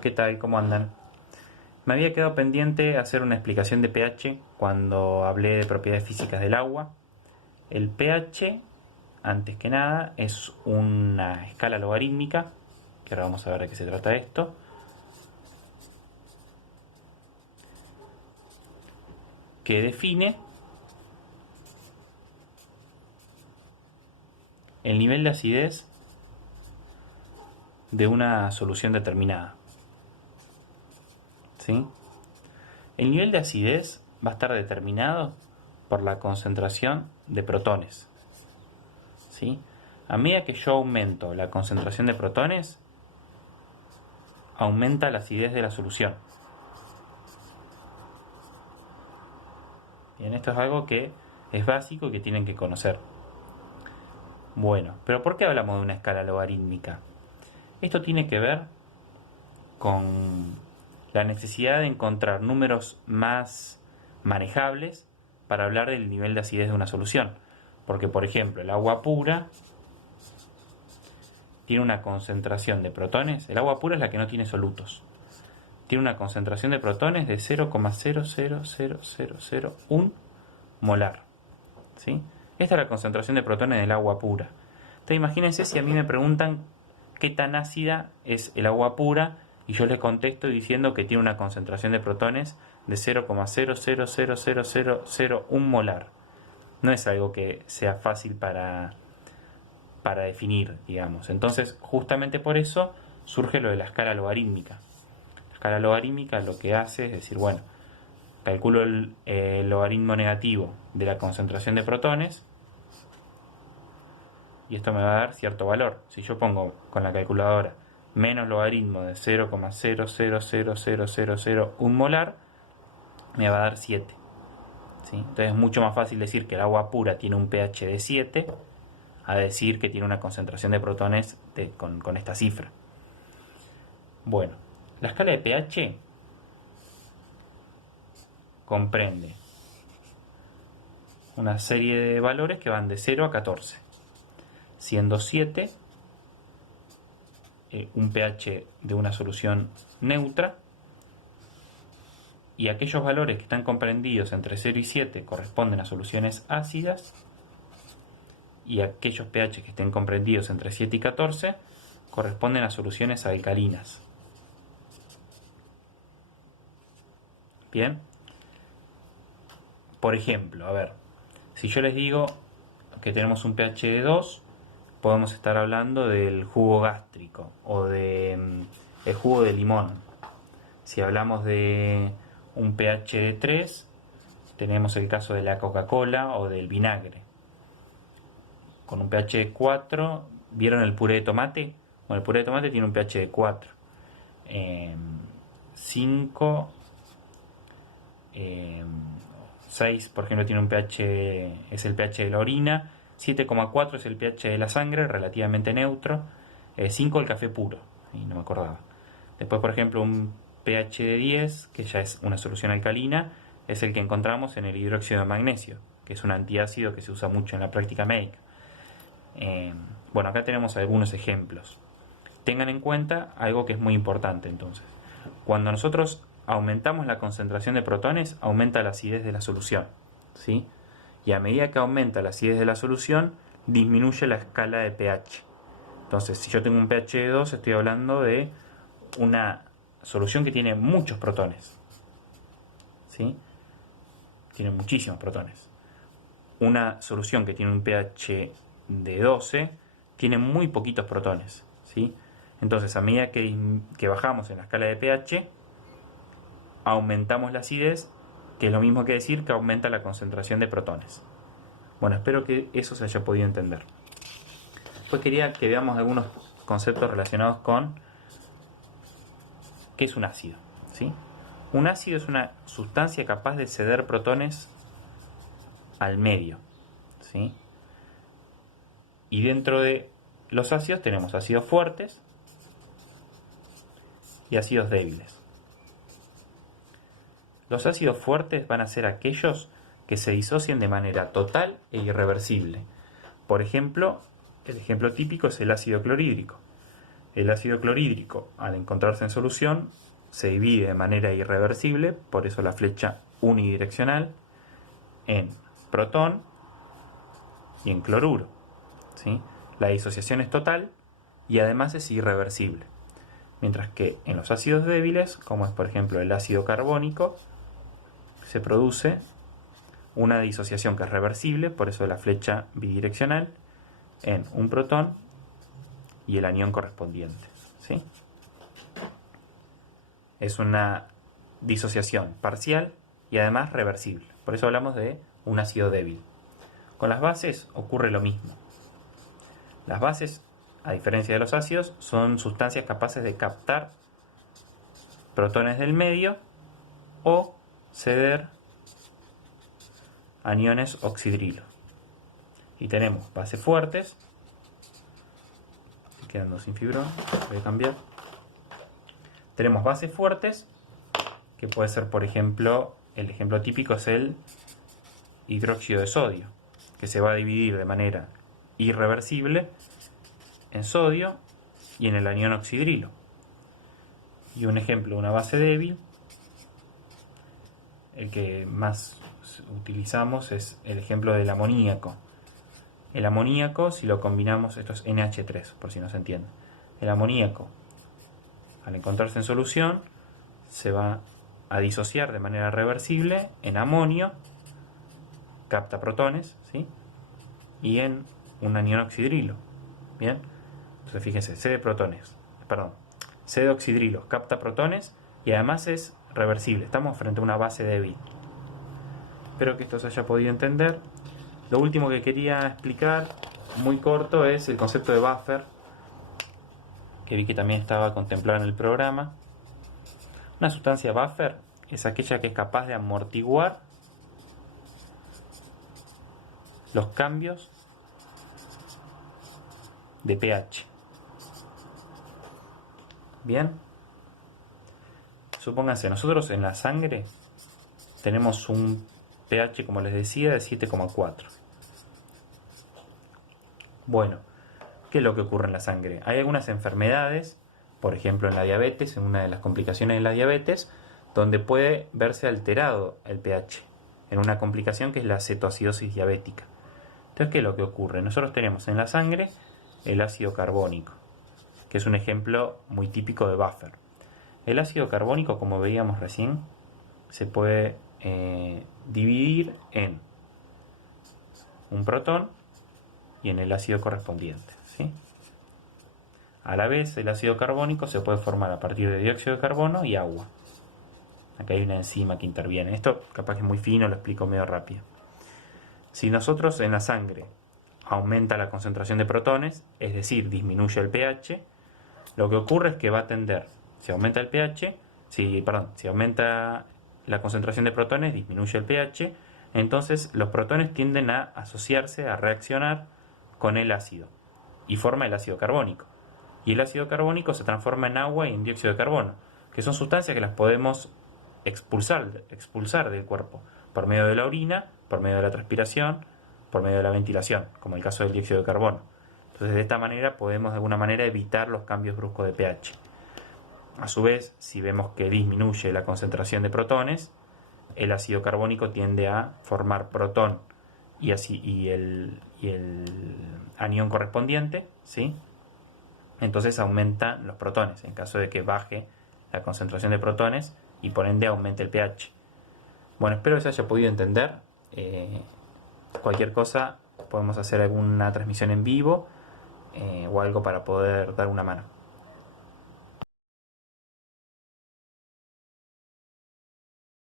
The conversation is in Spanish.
¿Qué tal? ¿Cómo andan? Me había quedado pendiente hacer una explicación de pH cuando hablé de propiedades físicas del agua. El pH, antes que nada, es una escala logarítmica, que ahora vamos a ver de qué se trata esto, que define el nivel de acidez de una solución determinada. ¿Sí? El nivel de acidez va a estar determinado por la concentración de protones. ¿Sí? A medida que yo aumento la concentración de protones, aumenta la acidez de la solución. Bien, esto es algo que es básico y que tienen que conocer. Bueno, pero ¿por qué hablamos de una escala logarítmica? Esto tiene que ver con la necesidad de encontrar números más manejables para hablar del nivel de acidez de una solución. Porque, por ejemplo, el agua pura tiene una concentración de protones. El agua pura es la que no tiene solutos. Tiene una concentración de protones de 0,00001 molar. ¿Sí? Esta es la concentración de protones del agua pura. Entonces imagínense si a mí me preguntan qué tan ácida es el agua pura y yo les contesto diciendo que tiene una concentración de protones de 0,00001 molar. No es algo que sea fácil para definir, digamos. Entonces, justamente por eso surge lo de la escala logarítmica. La escala logarítmica lo que hace es decir, bueno, calculo el logaritmo negativo de la concentración de protones y esto me va a dar cierto valor. Si yo pongo con la calculadora menos logaritmo de 0,000001 molar, me va a dar 7. ¿Sí? Entonces es mucho más fácil decir que el agua pura tiene un pH de 7 a decir que tiene una concentración de protones con esta cifra. Bueno, la escala de pH comprende una serie de valores que van de 0 a 14, siendo 7 un pH de una solución neutra, y aquellos valores que están comprendidos entre 0 y 7 corresponden a soluciones ácidas, y aquellos pH que estén comprendidos entre 7 y 14 corresponden a soluciones alcalinas. Bien, por ejemplo, a ver, si yo les digo que tenemos un pH de 2, podemos estar hablando del jugo gástrico o del jugo de limón. Si hablamos de un pH de 3, tenemos el caso de la Coca-Cola o del vinagre. Con un pH de 4, ¿vieron el puré de tomate? Bueno, el puré de tomate tiene un pH de 4. 5, 6, por ejemplo, tiene un pH, es el pH de la orina. 7,4 es el pH de la sangre, relativamente neutro. 5 el café puro, y no me acordaba. Después, por ejemplo, un pH de 10, que ya es una solución alcalina, es el que encontramos en el hidróxido de magnesio, que es un antiácido que se usa mucho en la práctica médica. Bueno, acá tenemos algunos ejemplos. Tengan en cuenta algo que es muy importante entonces. Cuando nosotros aumentamos la concentración de protones, aumenta la acidez de la solución, ¿sí? Y a medida que aumenta la acidez de la solución, disminuye la escala de pH. Entonces, si yo tengo un pH de 2, estoy hablando de una solución que tiene muchos protones, ¿sí? Tiene muchísimos protones. Una solución que tiene un pH de 12 tiene muy poquitos protones, ¿sí? Entonces, a medida que bajamos en la escala de pH, aumentamos la acidez, que es lo mismo que decir que aumenta la concentración de protones. Bueno, espero que eso se haya podido entender. Después quería que veamos algunos conceptos relacionados con qué es un ácido, ¿sí? Un ácido es una sustancia capaz de ceder protones al medio, ¿sí? Y dentro de los ácidos tenemos ácidos fuertes y ácidos débiles. Los ácidos fuertes van a ser aquellos que se disocian de manera total e irreversible. Por ejemplo, el ejemplo típico es el ácido clorhídrico. El ácido clorhídrico, al encontrarse en solución, se divide de manera irreversible, por eso la flecha unidireccional, en protón y en cloruro, ¿sí? La disociación es total y además es irreversible. Mientras que en los ácidos débiles, como es por ejemplo el ácido carbónico, se produce una disociación que es reversible, por eso la flecha bidireccional, en un protón y el anión correspondiente, ¿sí? Es una disociación parcial y además reversible. Por eso hablamos de un ácido débil. Con las bases ocurre lo mismo. Las bases, a diferencia de los ácidos, son sustancias capaces de captar protones del medio o ceder aniones oxidrilo. Y tenemos bases fuertes. Estoy quedando sin fibrón, voy a cambiar. Tenemos bases fuertes, que puede ser, por ejemplo, el ejemplo típico es el hidróxido de sodio, que se va a dividir de manera irreversible en sodio y en el anión oxidrilo. Y un ejemplo de una base débil, el que más utilizamos es el ejemplo del amoníaco. El amoníaco, si lo combinamos, esto es NH3, por si no se entiende. El amoníaco, al encontrarse en solución, se va a disociar de manera reversible en amonio, capta protones, ¿sí? Y en un anión oxidrilo. Bien, entonces fíjense, C de oxidrilo capta protones y además es reversible. Estamos frente a una base débil. Espero que esto se haya podido entender. Lo último que quería explicar, muy corto, es el concepto de buffer, que vi que también estaba contemplado en el programa. Una sustancia buffer es aquella que es capaz de amortiguar los cambios de pH. Bien, supónganse, nosotros en la sangre tenemos un pH, como les decía, de 7,4. Bueno, ¿qué es lo que ocurre en la sangre? Hay algunas enfermedades, por ejemplo en la diabetes, en una de las complicaciones de la diabetes, donde puede verse alterado el pH, en una complicación que es la cetoacidosis diabética. Entonces, ¿qué es lo que ocurre? Nosotros tenemos en la sangre el ácido carbónico, que es un ejemplo muy típico de buffer. El ácido carbónico, como veíamos recién, se puede dividir en un protón y en el ácido correspondiente, ¿sí? A la vez, el ácido carbónico se puede formar a partir de dióxido de carbono y agua. Acá hay una enzima que interviene. Esto capaz que es muy fino, lo explico medio rápido. Si nosotros en la sangre aumenta la concentración de protones, es decir, disminuye el pH, lo que ocurre es que va a tender, si aumenta el pH, si aumenta la concentración de protones, disminuye el pH, entonces los protones tienden a asociarse, a reaccionar con el ácido y forma el ácido carbónico. Y el ácido carbónico se transforma en agua y en dióxido de carbono, que son sustancias que las podemos expulsar del cuerpo por medio de la orina, por medio de la transpiración, por medio de la ventilación, como el caso del dióxido de carbono. Entonces, de esta manera podemos de alguna manera evitar los cambios bruscos de pH. A su vez, si vemos que disminuye la concentración de protones, el ácido carbónico tiende a formar protón y el anión correspondiente, ¿sí? Entonces aumentan los protones en caso de que baje la concentración de protones y por ende aumente el pH. Bueno, espero que se haya podido entender. Cualquier cosa, podemos hacer alguna transmisión en vivo o algo para poder dar una mano.